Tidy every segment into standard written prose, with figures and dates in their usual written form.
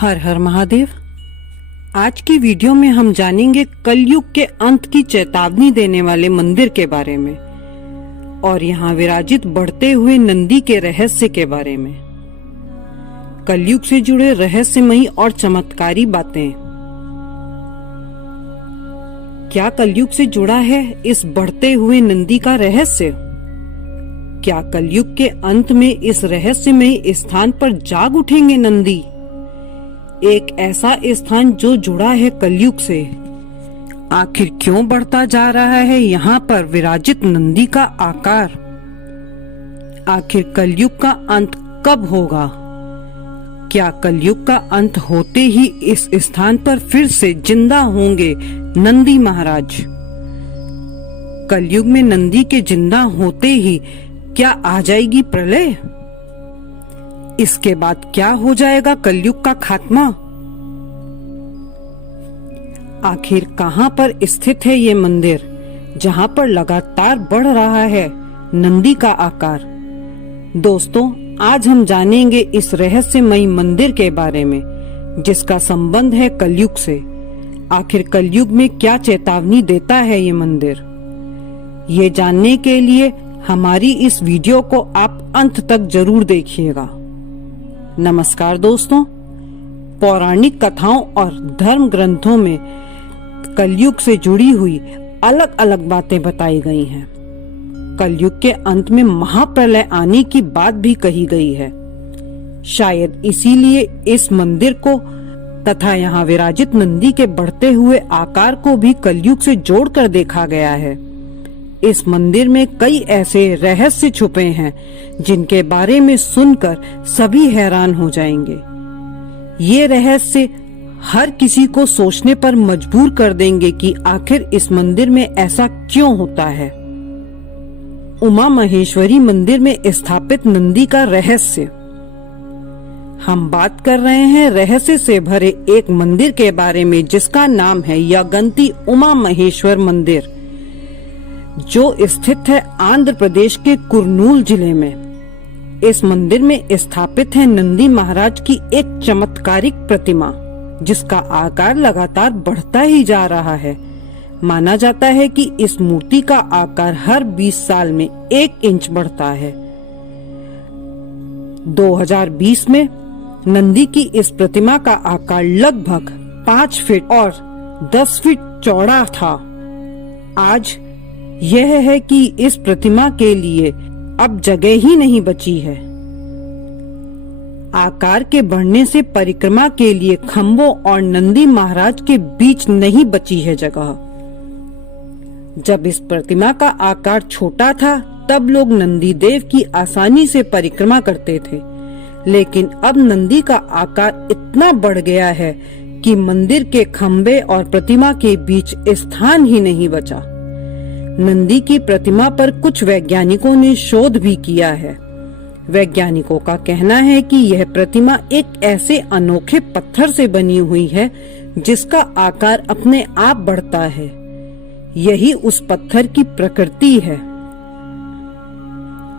हर हर महादेव। आज की वीडियो में हम जानेंगे कलयुग के अंत की चेतावनी देने वाले मंदिर के बारे में और यहाँ विराजित बढ़ते हुए नंदी के रहस्य के बारे में। कलयुग से जुड़े रहस्यमयी और चमत्कारी बातें। क्या कलयुग से जुड़ा है इस बढ़ते हुए नंदी का रहस्य? क्या कलयुग के अंत में इस रहस्यमयी स्थान पर जाग उठेंगे नंदी? एक ऐसा स्थान जो जुड़ा है कलयुग से। आखिर क्यों बढ़ता जा रहा है यहाँ पर विराजित नंदी का आकार? आखिर कलयुग का अंत कब होगा? क्या कलयुग का अंत होते ही इस स्थान पर फिर से जिंदा होंगे नंदी महाराज? कलयुग में नंदी के जिंदा होते ही क्या आ जाएगी प्रलय? इसके बाद क्या हो जाएगा कलयुग का खात्मा? आखिर कहां पर स्थित है ये मंदिर जहां पर लगातार बढ़ रहा है नंदी का आकार? दोस्तों, आज हम जानेंगे इस रहस्यमयी मंदिर के बारे में जिसका संबंध है कलयुग से। आखिर कलयुग में क्या चेतावनी देता है ये मंदिर? ये जानने के लिए हमारी इस वीडियो को आप अंत तक जरूर देखिएगा। नमस्कार दोस्तों, पौराणिक कथाओं और धर्म ग्रंथों में कलयुग से जुड़ी हुई अलग अलग बातें बताई गई हैं। कलयुग के अंत में महाप्रलय आने की बात भी कही गई है। शायद इसीलिए इस मंदिर को तथा यहाँ विराजित नंदी के बढ़ते हुए आकार को भी कलयुग से जोड़कर देखा गया है। इस मंदिर में कई ऐसे रहस्य छुपे हैं जिनके बारे में सुनकर सभी हैरान हो जाएंगे। ये रहस्य हर किसी को सोचने पर मजबूर कर देंगे कि आखिर इस मंदिर में ऐसा क्यों होता है। उमा महेश्वरी मंदिर में स्थापित नंदी का रहस्य। हम बात कर रहे हैं रहस्य से भरे एक मंदिर के बारे में जिसका नाम है यागंती उमा महेश्वर मंदिर, जो स्थित है आंध्र प्रदेश के कुर्नूल जिले में। इस मंदिर में स्थापित है नंदी महाराज की एक चमत्कारिक प्रतिमा जिसका आकार लगातार बढ़ता ही जा रहा है। माना जाता है कि इस मूर्ति का आकार हर 20 साल में 1 इंच बढ़ता है। 2020 में नंदी की इस प्रतिमा का आकार लगभग 5 फीट और 10 फीट चौड़ा था। आज यह है कि इस प्रतिमा के लिए अब जगह ही नहीं बची है। आकार के बढ़ने से परिक्रमा के लिए खंभों और नंदी महाराज के बीच नहीं बची है जगह। जब इस प्रतिमा का आकार छोटा था तब लोग नंदी देव की आसानी से परिक्रमा करते थे, लेकिन अब नंदी का आकार इतना बढ़ गया है कि मंदिर के खंभे और प्रतिमा के बीच स्थान ही नहीं बचा। नंदी की प्रतिमा पर कुछ वैज्ञानिकों ने शोध भी किया है। वैज्ञानिकों का कहना है कि यह प्रतिमा एक ऐसे अनोखे पत्थर से बनी हुई है जिसका आकार अपने आप बढ़ता है। यही उस पत्थर की प्रकृति है।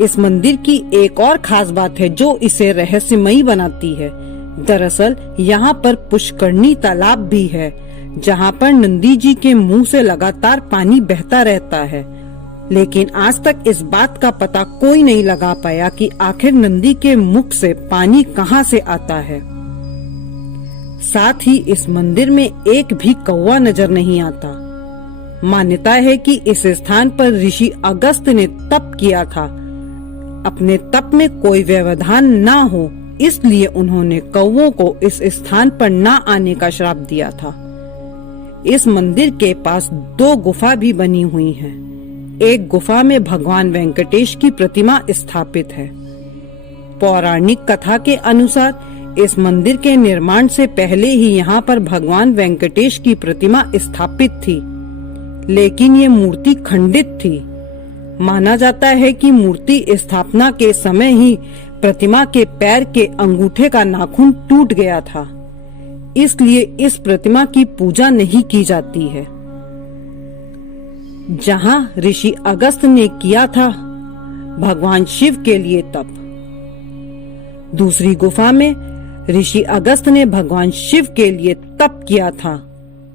इस मंदिर की एक और खास बात है जो इसे रहस्यमयी बनाती है। दरअसल यहाँ पर पुष्करणी तालाब भी है जहाँ पर नंदी जी के मुंह से लगातार पानी बहता रहता है, लेकिन आज तक इस बात का पता कोई नहीं लगा पाया कि आखिर नंदी के मुख से पानी कहाँ से आता है। साथ ही इस मंदिर में एक भी कौवा नजर नहीं आता। मान्यता है कि इस स्थान पर ऋषि अगस्त ने तप किया था। अपने तप में कोई व्यवधान न हो इसलिए उन्होंने कौवों को इस स्थान पर न आने का श्राप दिया था। इस मंदिर के पास 2 गुफा भी बनी हुई हैं। एक गुफा में भगवान वेंकटेश की प्रतिमा स्थापित है। पौराणिक कथा के अनुसार इस मंदिर के निर्माण से पहले ही यहाँ पर भगवान वेंकटेश की प्रतिमा स्थापित थी, लेकिन ये मूर्ति खंडित थी। माना जाता है कि मूर्ति स्थापना के समय ही प्रतिमा के पैर के अंगूठे का नाखून टूट गया था, इसलिए इस प्रतिमा की पूजा नहीं की जाती है। जहां ऋषि अगस्त ने किया था भगवान शिव के लिए तप। दूसरी गुफा में ऋषि अगस्त ने भगवान शिव के लिए तप किया था।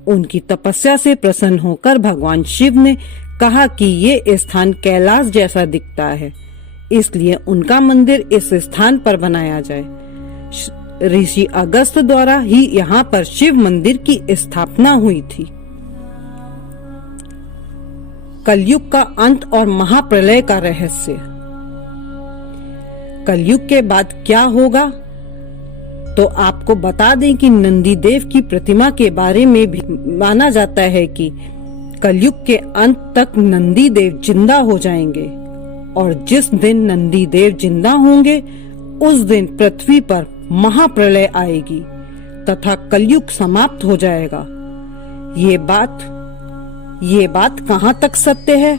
उनकी तपस्या से प्रसन्न होकर भगवान शिव ने कहा कि ये स्थान कैलाश जैसा दिखता है, इसलिए उनका मंदिर इस स्थान पर बनाया जाए। ऋषि अगस्त द्वारा ही यहाँ पर शिव मंदिर की स्थापना हुई थी। कलयुग का अंत और महाप्रलय का रहस्य। कलयुग के बाद क्या होगा, तो आपको बता दें कि नंदी देव की प्रतिमा के बारे में भी माना जाता है कि कलयुग के अंत तक नंदी देव जिंदा हो जाएंगे और जिस दिन नंदी देव जिंदा होंगे उस दिन पृथ्वी पर महाप्रलय आएगी तथा कलयुग समाप्त हो जाएगा। ये बात कहाँ तक सत्य है,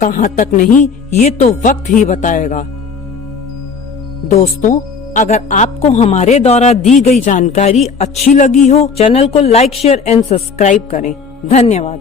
कहाँ तक नहीं, ये तो वक्त ही बताएगा। दोस्तों, अगर आपको हमारे द्वारा दी गई जानकारी अच्छी लगी हो, चैनल को लाइक, शेयर एंड सब्सक्राइब करें। धन्यवाद।